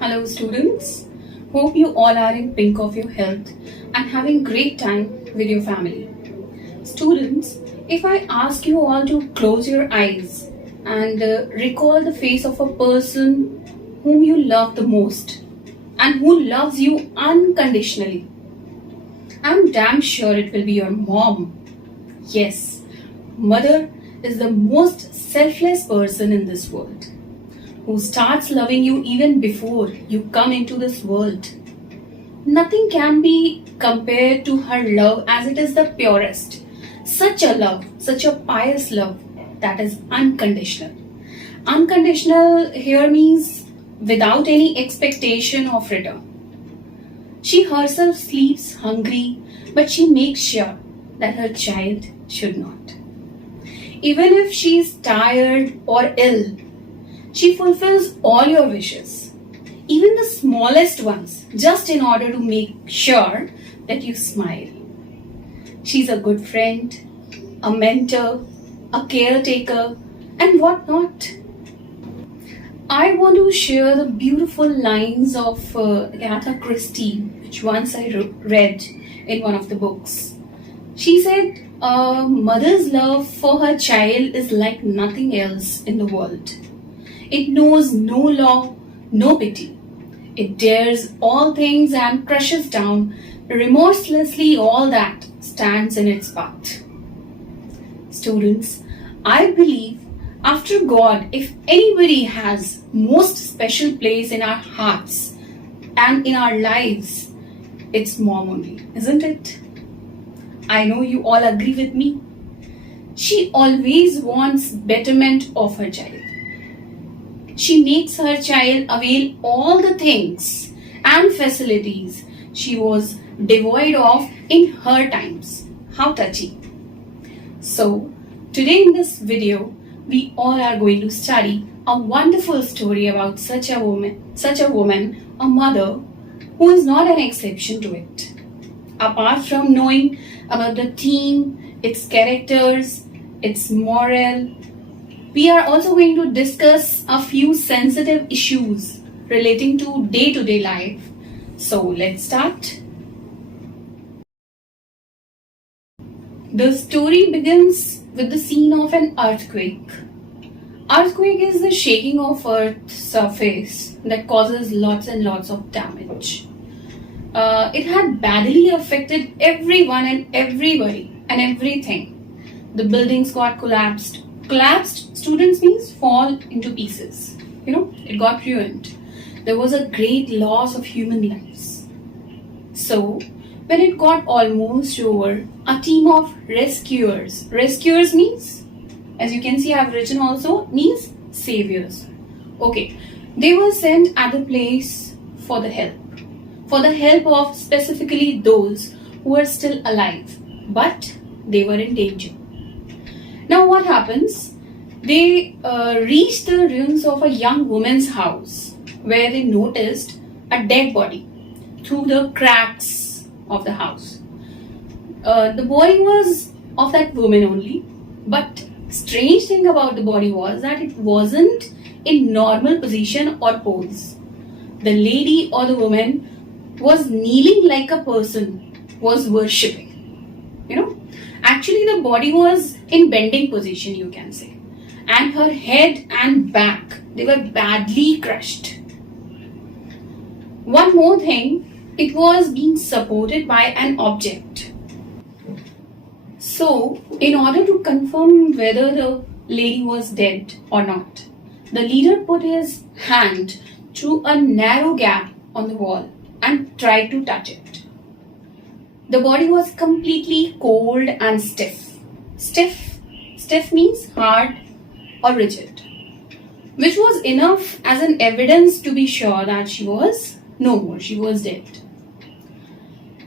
Hello students, hope you all are in pink of your health and having great time with your family. Students, if I ask you all to close your eyes and recall the face of a person whom you love the most and who loves you unconditionally, I'm damn sure it will be your mom. Yes, mother is the most selfless person in this world, who starts loving you even before you come into this world. Nothing can be compared to her love as it is the purest. Such a love, such a pious love that is unconditional. Unconditional here means without any expectation of return. She herself sleeps hungry, but she makes sure that her child should not. Even if she is tired or ill, she fulfills all your wishes, even the smallest ones, just in order to make sure that you smile. She's a good friend, a mentor, a caretaker, and what not. I want to share the beautiful lines of Agatha Christie, which once I read in one of the books. She said, "A mother's love for her child is like nothing else in the world. It knows no law, no pity. It dares all things and crushes down remorselessly all that stands in its path." Students, I believe after God, if anybody has most special place in our hearts and in our lives, it's mom only, isn't it? I know you all agree with me. She always wants betterment of her child. She makes her child avail all the things and facilities she was devoid of in her times. How touchy. So, today in this video, we all are going to study a wonderful story about such a woman, a mother, who is not an exception to it. Apart from knowing about the theme, its characters, its moral, we are also going to discuss a few sensitive issues relating to day-to-day life. So let's start. The story begins with the scene of an earthquake. Earthquake is the shaking of Earth's surface that causes lots and lots of damage. It had badly affected everyone and everybody and everything. The buildings got collapsed. Collapsed, students, means fall into pieces. It got ruined. There was a great loss of human lives. So, when it got almost over, a team of rescuers means, as you can see I've written also, means saviors. Okay, they were sent at the place for the help of specifically those who were still alive, but they were in danger. Now what happens? They reached the ruins of a young woman's house where they noticed a dead body through the cracks of the house. The body was of that woman only, but strange thing about the body was that it wasn't in normal position or pose. The lady or the woman was kneeling like a person was worshipping. Actually the body was in bending position, you can say, and her head and back, they were badly crushed. One more thing, it was being supported by an object. So, in order to confirm whether the lady was dead or not, the leader put his hand through a narrow gap on the wall and tried to touch it. The body was completely cold and stiff. Stiff means hard or rigid, which was enough as an evidence to be sure that she was no more, she was dead.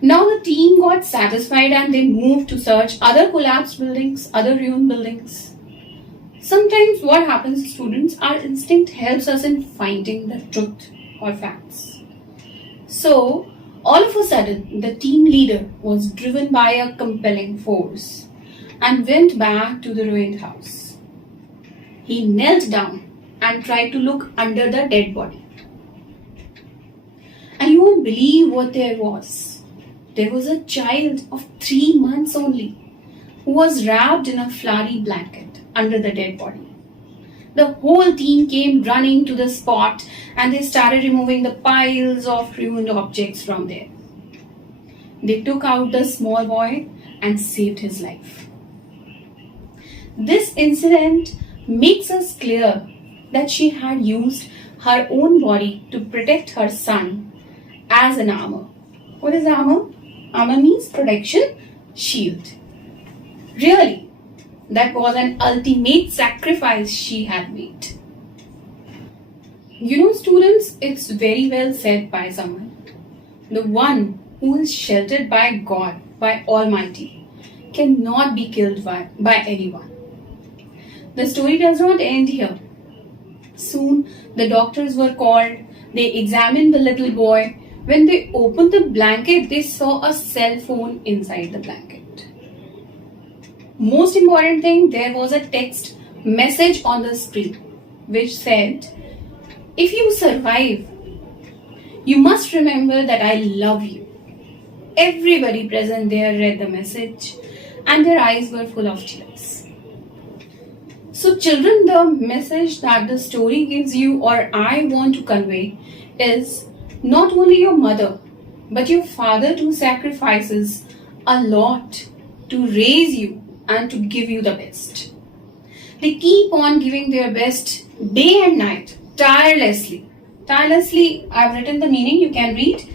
Now the team got satisfied and they moved to search other collapsed buildings, other ruined buildings. Sometimes what happens, students, our instinct helps us in finding the truth or facts. So, all of a sudden, the team leader was driven by a compelling force and went back to the ruined house. He knelt down and tried to look under the dead body. You won't believe what there was. There was a child of 3 months only who was wrapped in a flowery blanket under the dead body. The whole team came running to the spot and they started removing the piles of ruined objects from there. They took out the small boy and saved his life. This incident makes us clear that she had used her own body to protect her son as an armor. What is armor? Armor means protection, shield. Really, that was an ultimate sacrifice she had made. You know, students, it's very well said by someone. The one who is sheltered by God, by Almighty, cannot be killed by anyone. The story does not end here. Soon, the doctors were called. They examined the little boy. When they opened the blanket, they saw a cell phone inside the blanket. Most important thing, there was a text message on the screen which said, "If you survive, you must remember that I love you." Everybody present there read the message and their eyes were full of tears. So children, the message that the story gives you or I want to convey is not only your mother, but your father too sacrifices a lot to raise you and to give you the best. They keep on giving their best day and night, tirelessly. Tirelessly, I've written the meaning, you can read,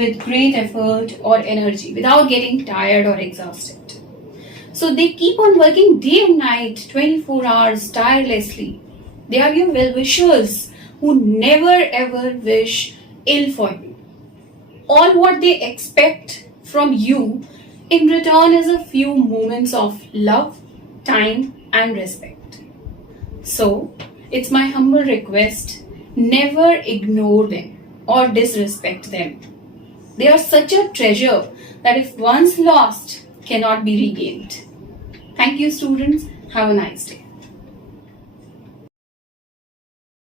with great effort or energy, without getting tired or exhausted. So they keep on working day and night, 24 hours, tirelessly. They are your well-wishers who never ever wish ill for you. All what they expect from you in return is a few moments of love, time, and respect. So, it's my humble request, never ignore them or disrespect them. They are such a treasure that if once lost, cannot be regained. Thank you, students. Have a nice day.